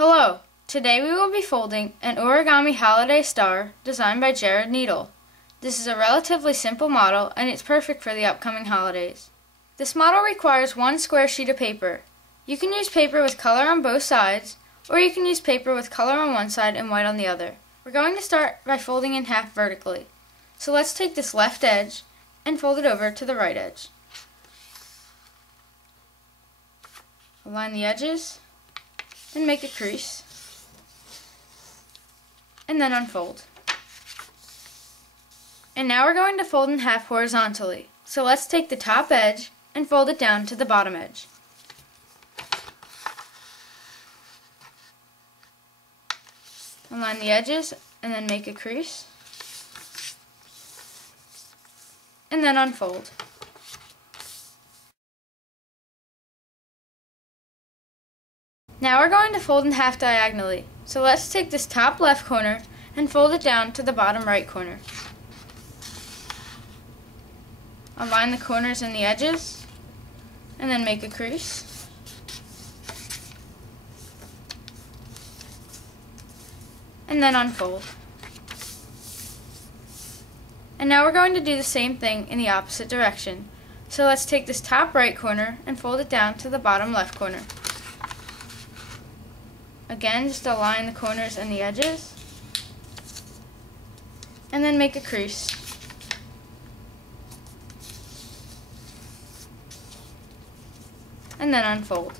Hello! Today we will be folding an Origami Holiday Star designed by Jared Needle. This is a relatively simple model and it's perfect for the upcoming holidays. This model requires one square sheet of paper. You can use paper with color on both sides, or you can use paper with color on one side and white on the other. We're going to start by folding in half vertically. So let's take this left edge and fold it over to the right edge. Align the edges and make a crease, and then unfold. And now we're going to fold in half horizontally. So let's take the top edge and fold it down to the bottom edge. Align the edges and then make a crease, and then unfold. Now we're going to fold in half diagonally. So let's take this top left corner and fold it down to the bottom right corner. Align the corners and the edges, and then make a crease. And then unfold. And now we're going to do the same thing in the opposite direction. So let's take this top right corner and fold it down to the bottom left corner. Again, just align the corners and the edges, and then make a crease. And then unfold.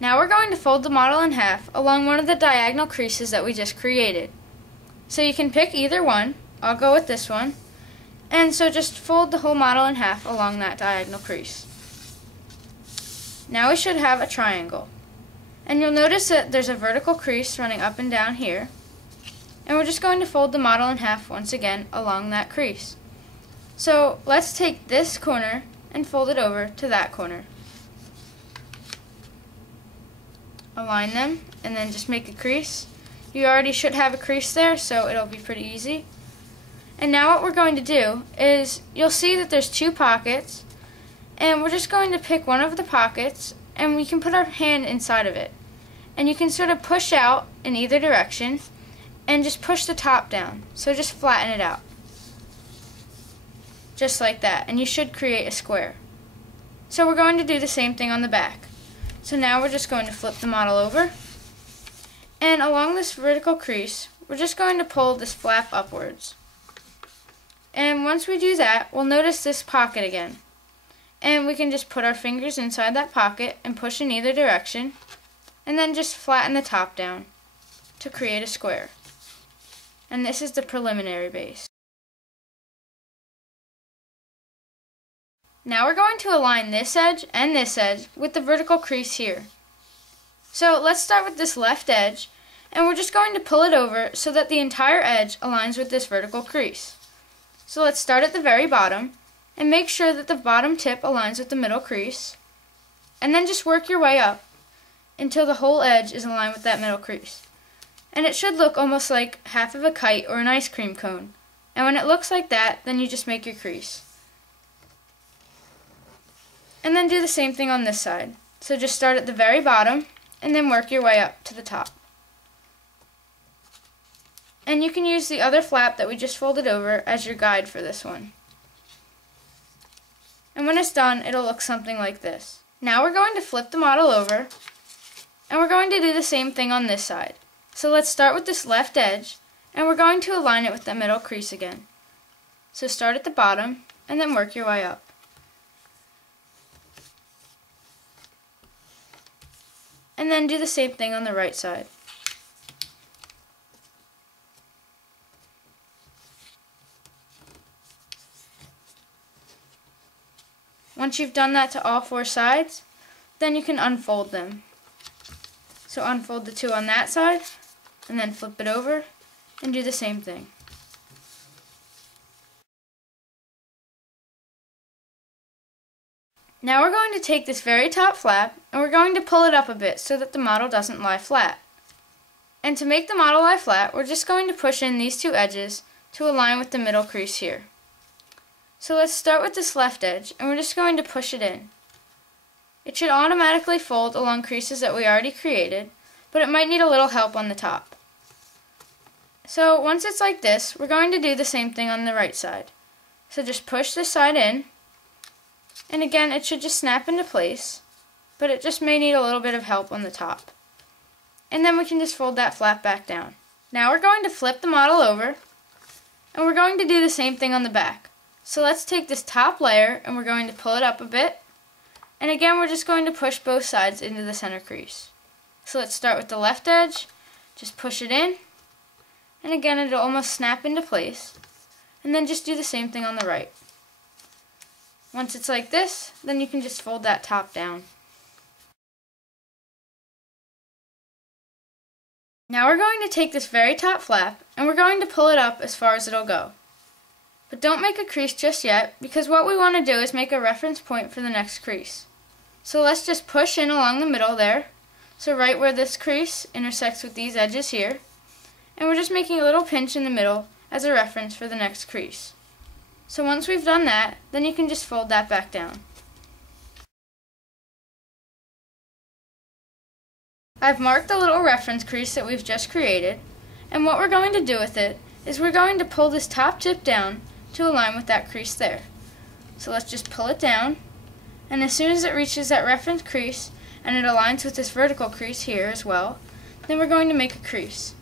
Now we're going to fold the model in half along one of the diagonal creases that we just created. So you can pick either one. I'll go with this one. And so just fold the whole model in half along that diagonal crease. Now we should have a triangle. And you'll notice that there's a vertical crease running up and down here. And we're just going to fold the model in half once again along that crease. So let's take this corner and fold it over to that corner. Align them and then just make a crease. You already should have a crease there, so it'll be pretty easy. And now what we're going to do is, you'll see that there's two pockets, and we're just going to pick one of the pockets and we can put our hand inside of it. And you can sort of push out in either direction and just push the top down. So just flatten it out. Just like that, and you should create a square. So we're going to do the same thing on the back. So now we're just going to flip the model over, and along this vertical crease we're just going to pull this flap upwards. And once we do that, we'll notice this pocket again. And we can just put our fingers inside that pocket and push in either direction, and then just flatten the top down to create a square. And this is the preliminary base. Now we're going to align this edge and this edge with the vertical crease here. So let's start with this left edge, and we're just going to pull it over so that the entire edge aligns with this vertical crease. So let's start at the very bottom and make sure that the bottom tip aligns with the middle crease, and then just work your way up until the whole edge is aligned with that middle crease. And it should look almost like half of a kite or an ice cream cone. And when it looks like that, then you just make your crease. And then do the same thing on this side. So just start at the very bottom and then work your way up to the top. And you can use the other flap that we just folded over as your guide for this one. And when it's done, it'll look something like this. Now we're going to flip the model over, and we're going to do the same thing on this side. So let's start with this left edge, and we're going to align it with the middle crease again. So start at the bottom and then work your way up. And then do the same thing on the right side. Once you've done that to all four sides, then you can unfold them. So unfold the two on that side, and then flip it over, and do the same thing. Now we're going to take this very top flap, and we're going to pull it up a bit so that the model doesn't lie flat. And to make the model lie flat, we're just going to push in these two edges to align with the middle crease here. So let's start with this left edge, and we're just going to push it in. It should automatically fold along creases that we already created, but it might need a little help on the top. So once it's like this, we're going to do the same thing on the right side. So just push this side in, and again it should just snap into place, but it just may need a little bit of help on the top. And then we can just fold that flap back down. Now we're going to flip the model over, and we're going to do the same thing on the back. So let's take this top layer and we're going to pull it up a bit, and again we're just going to push both sides into the center crease. So let's start with the left edge, just push it in, and again it'll almost snap into place, and then just do the same thing on the right. Once it's like this, then you can just fold that top down. Now we're going to take this very top flap and we're going to pull it up as far as it'll go. But don't make a crease just yet, because what we want to do is make a reference point for the next crease. So let's just push in along the middle there, so right where this crease intersects with these edges here, and we're just making a little pinch in the middle as a reference for the next crease. So once we've done that, then you can just fold that back down. I've marked the little reference crease that we've just created, and what we're going to do with it is we're going to pull this top tip down to align with that crease there. So let's just pull it down, and as soon as it reaches that reference crease and it aligns with this vertical crease here as well, then we're going to make a crease.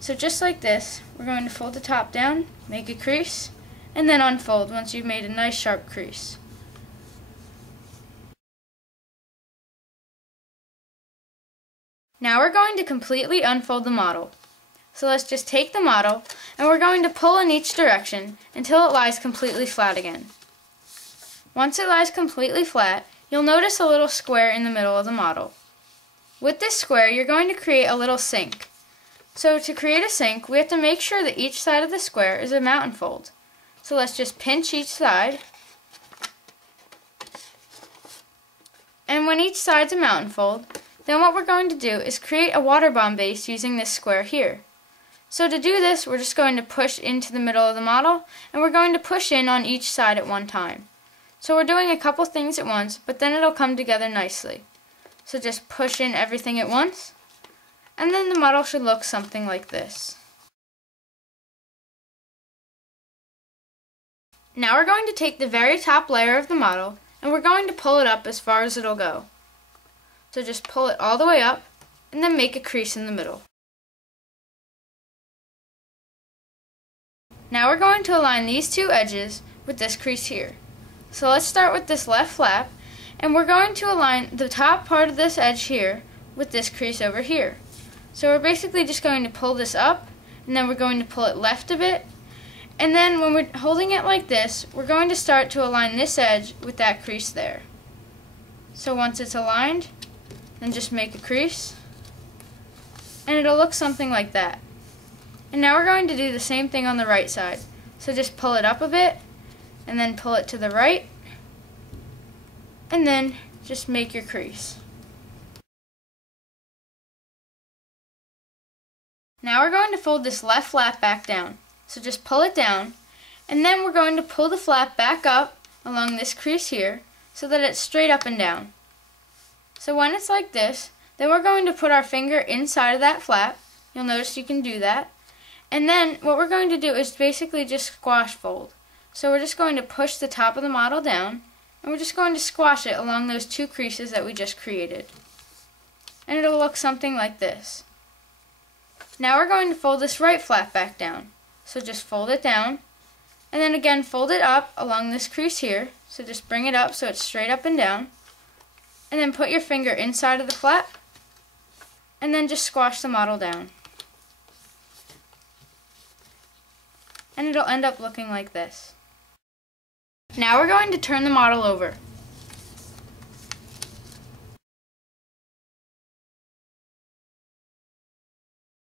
So just like this, we're going to fold the top down, make a crease, and then unfold once you've made a nice sharp crease. Now we're going to completely unfold the model. So let's just take the model and we're going to pull in each direction until it lies completely flat again. Once it lies completely flat, you'll notice a little square in the middle of the model. With this square, you're going to create a little sink. So to create a sink, we have to make sure that each side of the square is a mountain fold. So let's just pinch each side. And when each side's a mountain fold, then what we're going to do is create a water bomb base using this square here. So to do this, we're just going to push into the middle of the model, and we're going to push in on each side at one time. So we're doing a couple things at once, but then it'll come together nicely. So just push in everything at once, and then the model should look something like this. Now we're going to take the very top layer of the model, and we're going to pull it up as far as it'll go. So just pull it all the way up, and then make a crease in the middle. Now we're going to align these two edges with this crease here. So let's start with this left flap, and we're going to align the top part of this edge here with this crease over here. So we're basically just going to pull this up, and then we're going to pull it left a bit, and then when we're holding it like this, we're going to start to align this edge with that crease there. So once it's aligned, then just make a crease, and it'll look something like that. And now we're going to do the same thing on the right side. So just pull it up a bit, and then pull it to the right, and then just make your crease. Now we're going to fold this left flap back down. So just pull it down, and then we're going to pull the flap back up along this crease here so that it's straight up and down. So when it's like this, then we're going to put our finger inside of that flap. You'll notice you can do that. And then what we're going to do is basically just squash fold. So we're just going to push the top of the model down, and we're just going to squash it along those two creases that we just created. And it'll look something like this. Now we're going to fold this right flap back down. So just fold it down, and then again fold it up along this crease here. So just bring it up so it's straight up and down, and then put your finger inside of the flap, and then just squash the model down. And it'll end up looking like this. Now we're going to turn the model over.